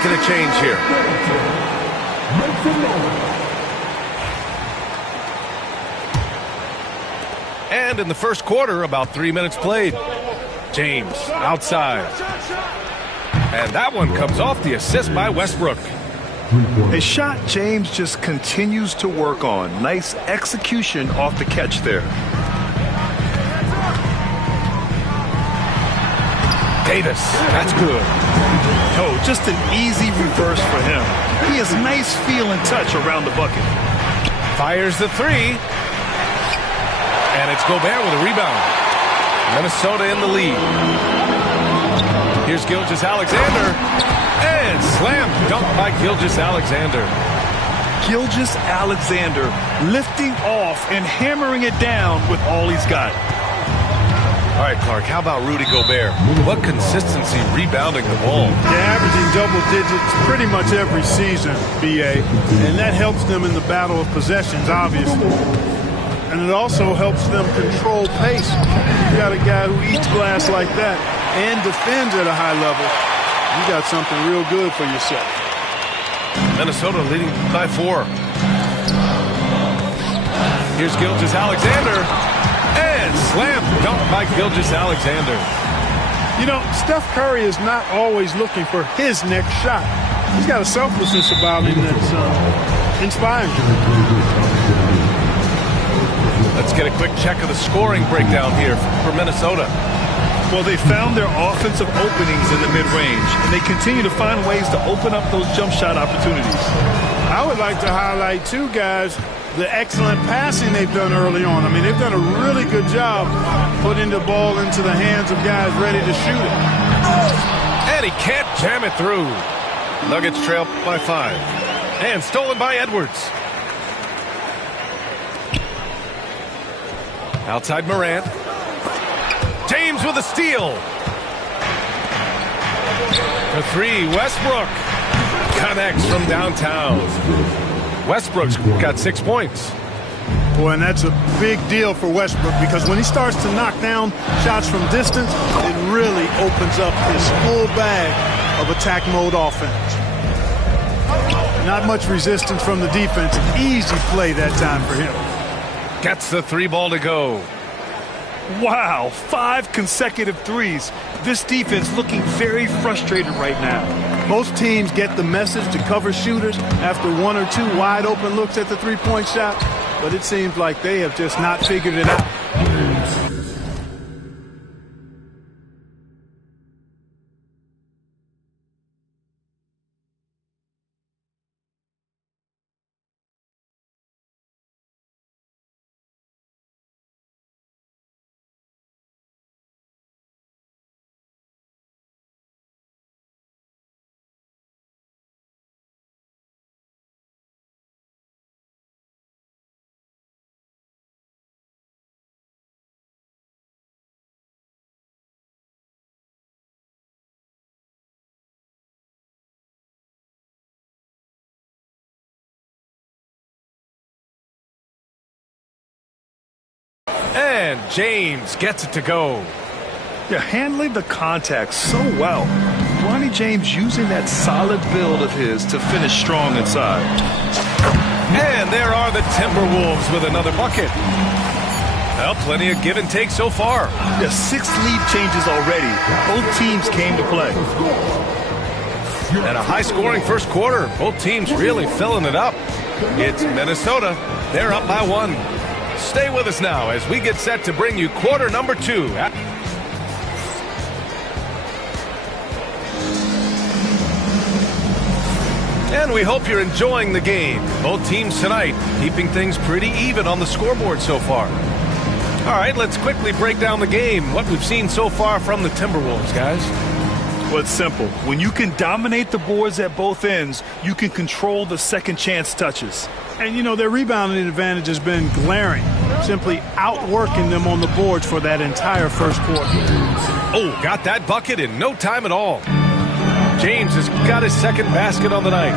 making a change here. And in the first quarter, about 3 minutes played. James outside. And that one comes off the assist by Westbrook. A shot James just continues to work on. Nice execution off the catch there. Davis, that's good. Oh, just an easy reverse for him. He has nice feel and touch around the bucket. Fires the three. And it's Gobert with a rebound. Minnesota in the lead. Here's Gilgeous-Alexander. And slam dunk by Gilgeous-Alexander. Gilgeous-Alexander lifting off and hammering it down with all he's got. All right, Clark, how about Rudy Gobert? What consistency rebounding the ball. They're averaging double digits pretty much every season, B.A., and that helps them in the battle of possessions, obviously. And it also helps them control pace. You got a guy who eats glass like that and defends at a high level. You got something real good for yourself. Minnesota leading by 4. Here's Gilgeous-Alexander. And slam dunk by Gilgeous-Alexander. You know, Steph Curry is not always looking for his next shot. He's got a selflessness about him that's inspiring. Let's get a quick check of the scoring breakdown here for Minnesota. Well, they found their offensive openings in the mid-range, and they continue to find ways to open up those jump shot opportunities. I would like to highlight, too, guys, the excellent passing they've done early on. I mean, they've done a really good job putting the ball into the hands of guys ready to shoot it. And he can't jam it through. Nuggets trail by 5. And stolen by Edwards. Outside Morant. James with a steal. For 3, Westbrook connects from downtown. Westbrook's got 6 points. Boy, and that's a big deal for Westbrook because when he starts to knock down shots from distance, it really opens up his full bag of attack mode offense. Not much resistance from the defense. Easy play that time for him. Gets the 3 ball to go. Wow, 5 consecutive threes. This defense looking very frustrated right now. Most teams get the message to cover shooters after 1 or 2 wide open looks at the three-point shot, but it seems like they have just not figured it out. And James gets it to go. Yeah, handling the contact so well. Bronny James using that solid build of his to finish strong inside. And there are the Timberwolves with another bucket. Well, plenty of give and take so far. Yeah, 6 lead changes already. Both teams came to play. And a high-scoring first quarter. Both teams really filling it up. It's Minnesota. They're up by 1. Stay with us now as we get set to bring you quarter number 2. And we hope you're enjoying the game. Both teams tonight keeping things pretty even on the scoreboard so far. All right, let's quickly break down the game. What we've seen so far from the Timberwolves, guys. Well, it's simple. When you can dominate the boards at both ends, you can control the second chance touches. And, you know, their rebounding advantage has been glaring, simply outworking them on the boards for that entire first quarter. Oh, got that bucket in no time at all. James has got his second basket on the night.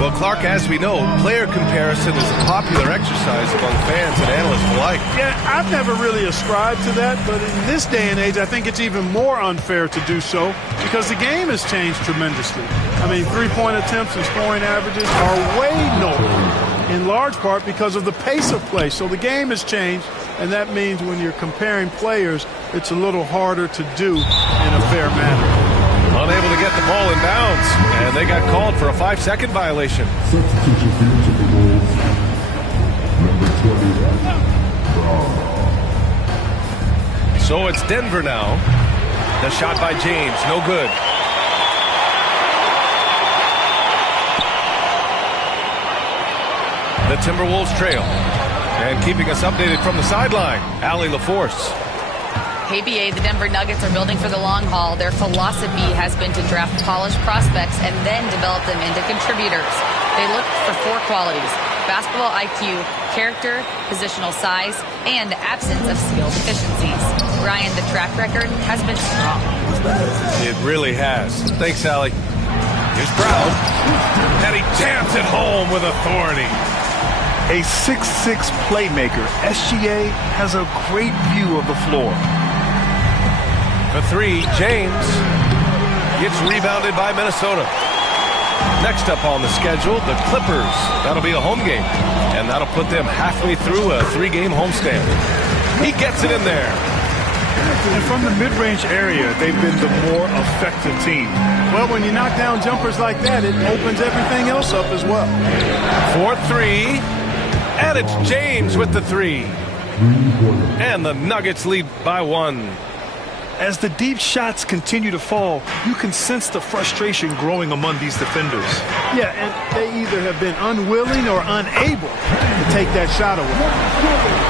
Well, Clark, as we know, player comparison is a popular exercise among fans and analysts alike. Yeah, I've never really ascribed to that, but in this day and age, I think it's even more unfair to do so because the game has changed tremendously. I mean, three-point attempts and scoring averages are way lower, in large part because of the pace of play. So the game has changed, and that means when you're comparing players, it's a little harder to do in a fair manner. Unable to get the ball in bounds, and they got called for a 5-second violation. Substitution due to the rules. Number 21, Brown. So it's Denver now. The shot by James, no good. The Timberwolves trail. And keeping us updated from the sideline, Allie LaForce. Hey, BA, the Denver Nuggets are building for the long haul. Their philosophy has been to draft polished prospects and then develop them into contributors. They look for 4 qualities: basketball IQ, character, positional size, and absence of skill deficiencies. Ryan, the track record has been strong. It really has. Thanks, Allie. Here's Brown. And he jams it home with authority. A 6'6" playmaker, SGA has a great view of the floor. For 3, James gets rebounded by Minnesota. Next up on the schedule, the Clippers. That'll be a home game, and that'll put them halfway through a 3-game homestand. He gets it in there. And from the mid-range area, they've been the more effective team. Well, when you knock down jumpers like that, it opens everything else up as well. 4-3, and it's James with the 3. And the Nuggets lead by 1. As the deep shots continue to fall, you can sense the frustration growing among these defenders. Yeah, and they either have been unwilling or unable to take that shot away.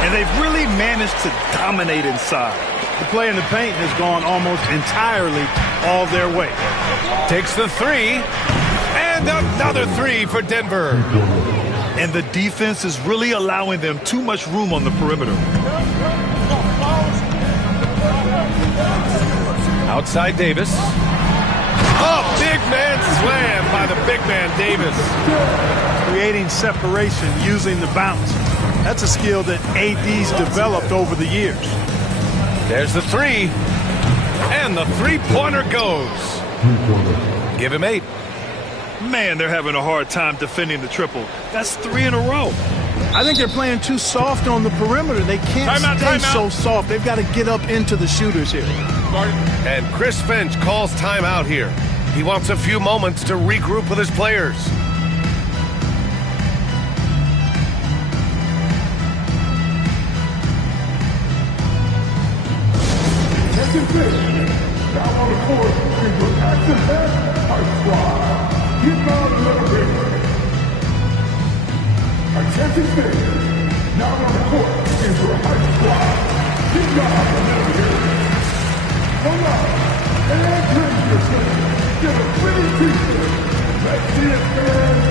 And they've really managed to dominate inside. The play in the paint has gone almost entirely all their way. Takes the 3, and another 3 for Denver. And the defense is really allowing them too much room on the perimeter. Outside Davis. Oh, big man slam by the big man Davis. Creating separation using the bounce. That's a skill that AD's developed over the years. There's the 3. And the three-pointer goes. Give him 8. Man, they're having a hard time defending the triple. That's 3 in a row. I think they're playing too soft on the perimeter. They can't stay so soft. They've got to get up into the shooters here. And Chris Finch calls timeout here. He wants a few moments to regroup with his players. Now on the court is your Action Head High Squad. Keep on a little bit. Attention fans. Now on the court is your High Squad. Keep on a little bit. Come on. And drink yourself. Get a pretty t-shirt. Let's see it, fans.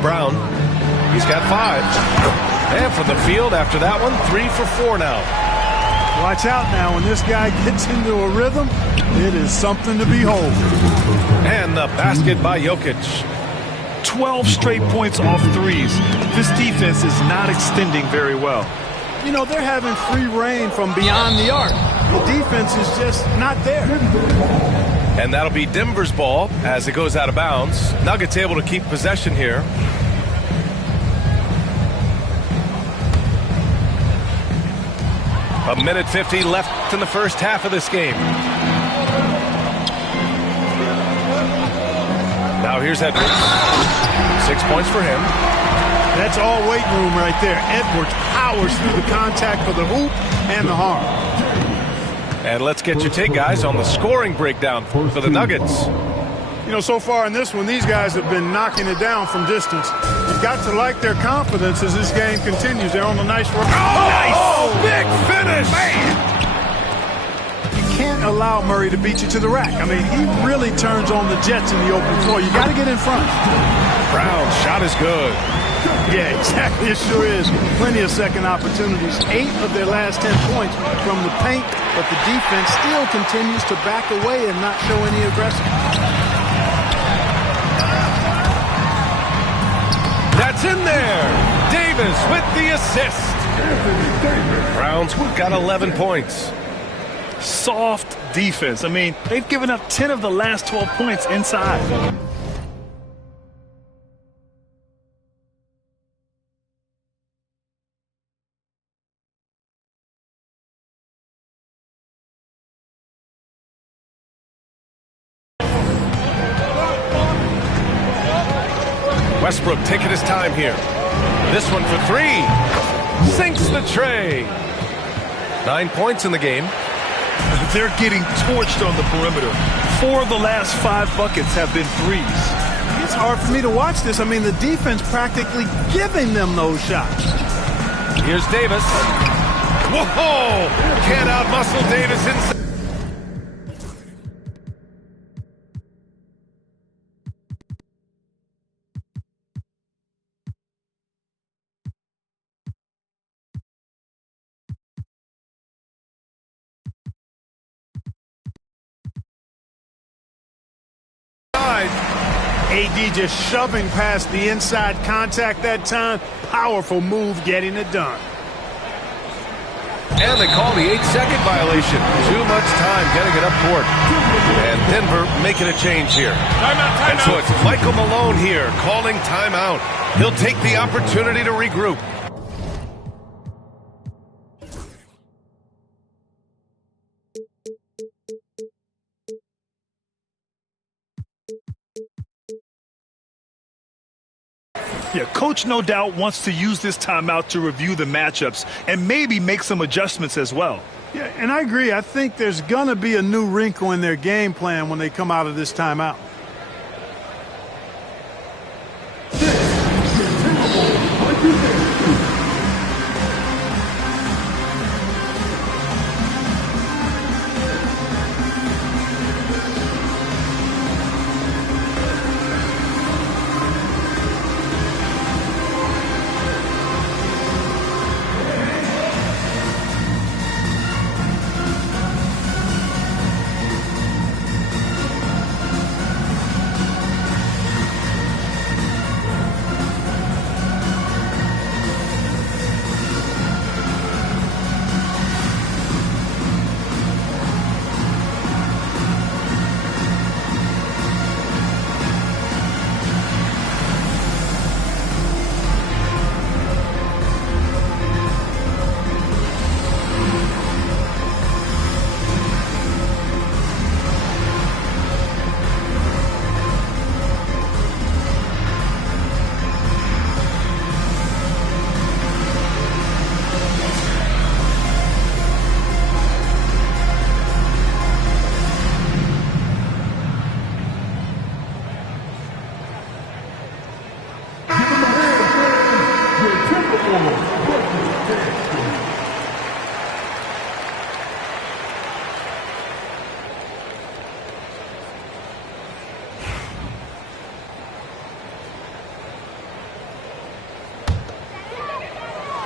Brown. He's got 5. And from the field after that one, 3 for 4 now. Watch out now. When this guy gets into a rhythm, it is something to behold. And the basket by Jokic. 12 straight points off threes. This defense is not extending very well. You know, they're having free reign from beyond the arc. The defense is just not there. And that'll be Denver's ball as it goes out of bounds. Nuggets able to keep possession here. A minute 50 left in the first half of this game. Now here's Edwards. 6 points for him. That's all weight room right there. Edwards powers through the contact for the hoop and the harm. And let's get your take, guys, on the scoring breakdown for the Nuggets. You know, so far in this one, these guys have been knocking it down from distance. You've got to like their confidence as this game continues. They're on a nice run. Oh, big finish! Man. You can't allow Murray to beat you to the rack. I mean, he really turns on the Jets in the open floor. You got to get in front. Brown's shot is good. Yeah, exactly. It sure is. Plenty of second opportunities. 8 of their last 10 points from the paint, but the defense still continues to back away and not show any aggression. That's in there. Davis with the assist. Browns got 11 points. Soft defense. I mean, they've given up 10 of the last 12 points inside. Westbrook taking his time here. This one for 3. Sinks the tray. 9 points in the game. They're getting torched on the perimeter. 4 of the last 5 buckets have been threes. It's hard for me to watch this. I mean, the defense practically giving them those shots. Here's Davis. Whoa! Can't out-muscle Davis inside. AD just shoving past the inside contact that time. Powerful move getting it done. And they call the 8-second violation. Too much time getting it up court. And Denver making a change here. Timeout. And so it's Michael Malone here calling timeout. He'll take the opportunity to regroup. Yeah, coach no doubt wants to use this timeout to review the matchups and maybe make some adjustments as well. Yeah, and I agree. I think there's going to be a new wrinkle in their game plan when they come out of this timeout.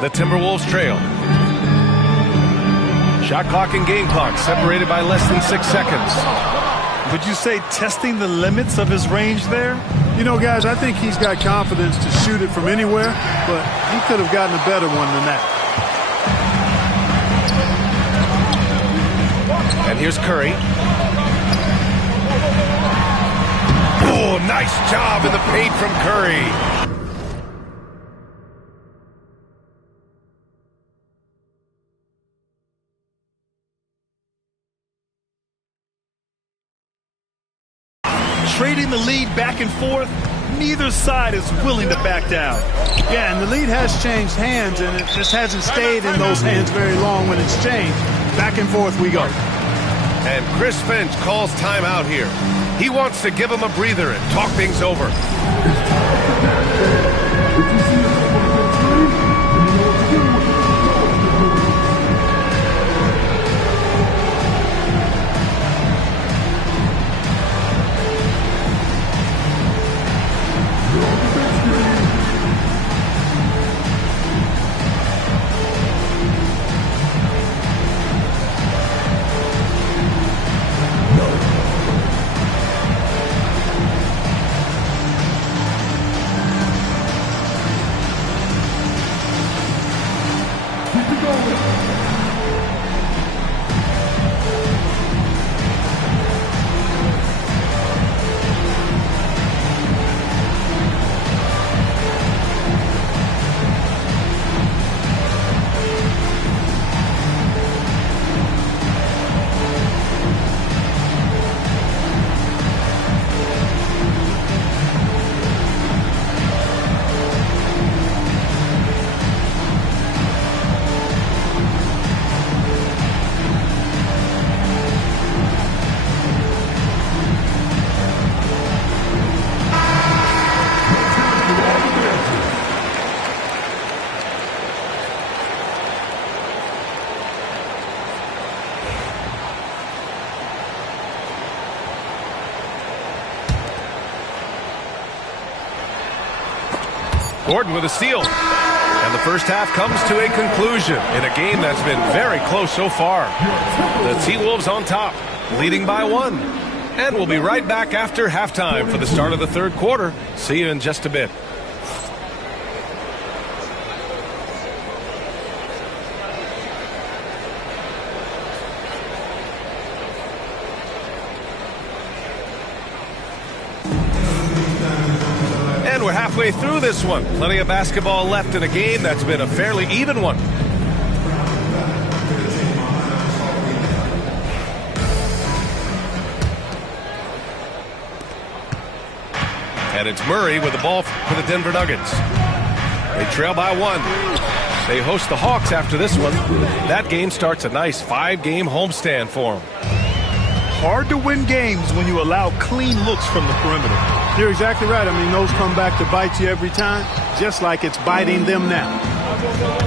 The Timberwolves trail. Shot clock and game clock separated by less than 6 seconds. Would you say testing the limits of his range there? You know, guys, I think he's got confidence to shoot it from anywhere, but he could have gotten a better one than that. And here's Curry. Oh, nice job in the paint from Curry. Trading the lead back and forth, neither side is willing to back down. Yeah, and the lead has changed hands, and it just hasn't stayed in those hands very long when it's changed. Back and forth we go. And Chris Finch calls timeout here. He wants to give him a breather and talk things over. Gordon with a steal. And the first half comes to a conclusion in a game that's been very close so far. The T-Wolves on top, leading by 1. And we'll be right back after halftime for the start of the third quarter. See you in just a bit. We're halfway through this one. Plenty of basketball left in a game that's been a fairly even one. And it's Murray with the ball for the Denver Nuggets. They trail by 1. They host the Hawks after this one. That game starts a nice 5-game homestand for them. Hard to win games when you allow clean looks from the perimeter. You're exactly right. I mean, those come back to bite you every time, just like it's biting them now.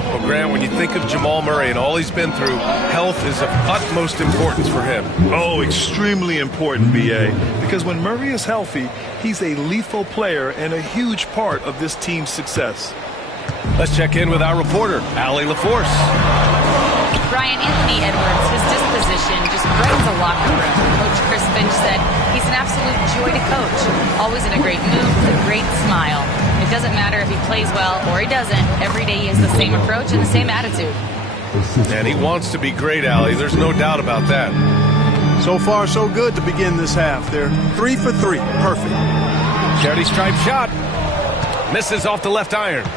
Well, Grant, when you think of Jamal Murray and all he's been through, health is of utmost importance for him. Oh, extremely important, B.A., because when Murray is healthy, he's a lethal player and a huge part of this team's success. Let's check in with our reporter, Allie LaForce. Brian, Anthony Edwards, his disposition just brightens a locker room. Coach Chris Finch said he's an absolute joy to coach. Always in a great mood with a great smile. It doesn't matter if he plays well or he doesn't. Every day he has the same approach and the same attitude. And he wants to be great, Allie. There's no doubt about that. So far, so good to begin this half. They're 3 for 3. Perfect. Charity stripe shot. Misses off the left iron.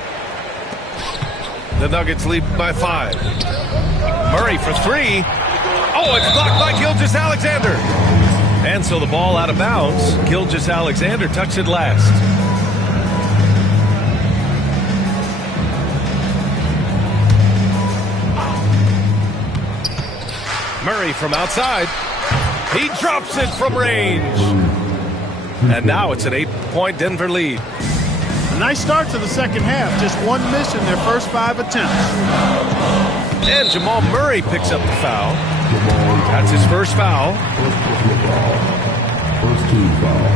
The Nuggets lead by 5. Murray for 3. Oh, it's blocked by Gilgeous-Alexander. And so the ball out of bounds. Gilgeous-Alexander touched it last. Murray from outside. He drops it from range. And now it's an 8-point Denver lead. A nice start to the second half. Just 1 miss in their first 5 attempts. And Jamal Murray picks up the foul. That's his first foul. First team foul.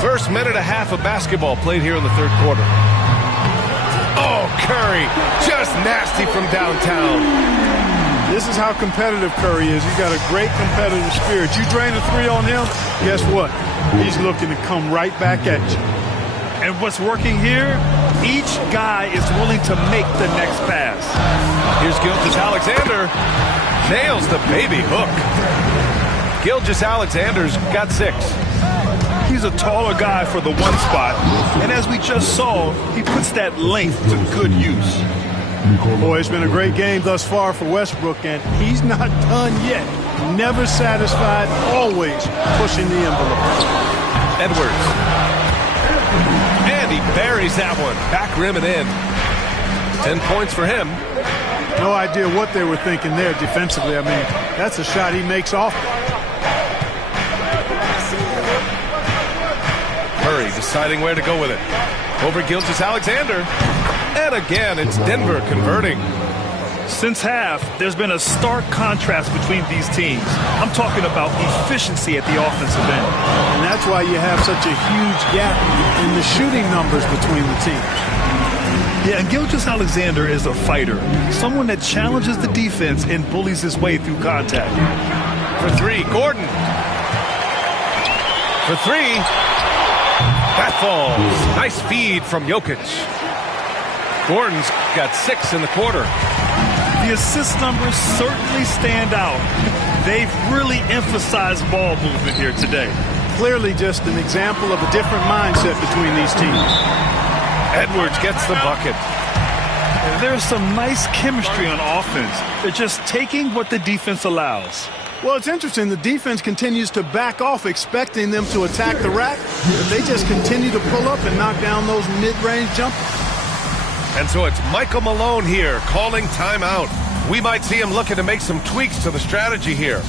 First minute and a half of basketball played here in the third quarter. Oh, Curry, just nasty from downtown. This is how competitive Curry is. He's got a great competitive spirit. You drain a three on him, guess what? He's looking to come right back at you. And what's working here, each guy is willing to make the next pass. Here's Gilgeous-Alexander. Nails the baby hook. Gilgeous-Alexander's got 6. He's a taller guy for the one spot. And as we just saw, he puts that length to good use. Boy, it's been a great game thus far for Westbrook, and he's not done yet. Never satisfied, always pushing the envelope. Edwards. And he buries that one. Back rim and in. 10 points for him. No idea what they were thinking there defensively. I mean, that's a shot he makes off. Murray deciding where to go with it. Over Gilgeous-Alexander. And again, it's Denver converting. Since half, there's been a stark contrast between these teams. I'm talking about efficiency at the offensive end. And that's why you have such a huge gap in the shooting numbers between the teams. Yeah, and Gilgeous-Alexander is a fighter. Someone that challenges the defense and bullies his way through contact. For 3, Gordon. For 3. That falls. Nice feed from Jokic. Gordon's got 6 in the quarter. The assist numbers certainly stand out. They've really emphasized ball movement here today. Clearly just an example of a different mindset between these teams. Edwards gets the bucket. There's some nice chemistry on offense. They're just taking what the defense allows. Well, it's interesting. The defense continues to back off, expecting them to attack the rack. But they just continue to pull up and knock down those mid-range jumpers. And so it's Michael Malone here calling timeout. We might see him looking to make some tweaks to the strategy here.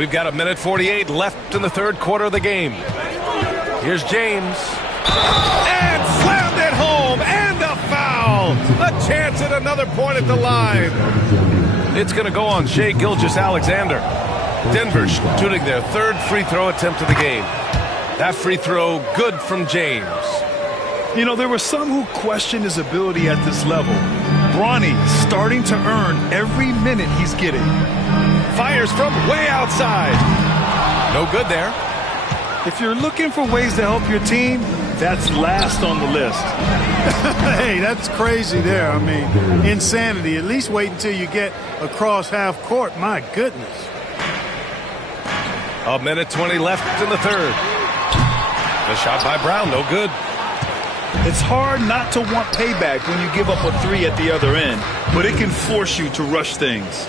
We've got 1:48 left in the third quarter of the game. Here's James. And slammed it home. And a foul. A chance at another point at the line. It's going to go on Shai Gilgeous-Alexander. Denver shooting their third free throw attempt of the game. That free throw good from James. You know, there were some who questioned his ability at this level. Bronny starting to earn every minute he's getting. Fires from way outside. No good there. If you're looking for ways to help your team, that's last on the list. Hey, that's crazy there. I mean, insanity. At least wait until you get across half court. My goodness. 1:20 left in the third. The shot by Brown, no good. It's hard not to want payback when you give up a three at the other end, but it can force you to rush things.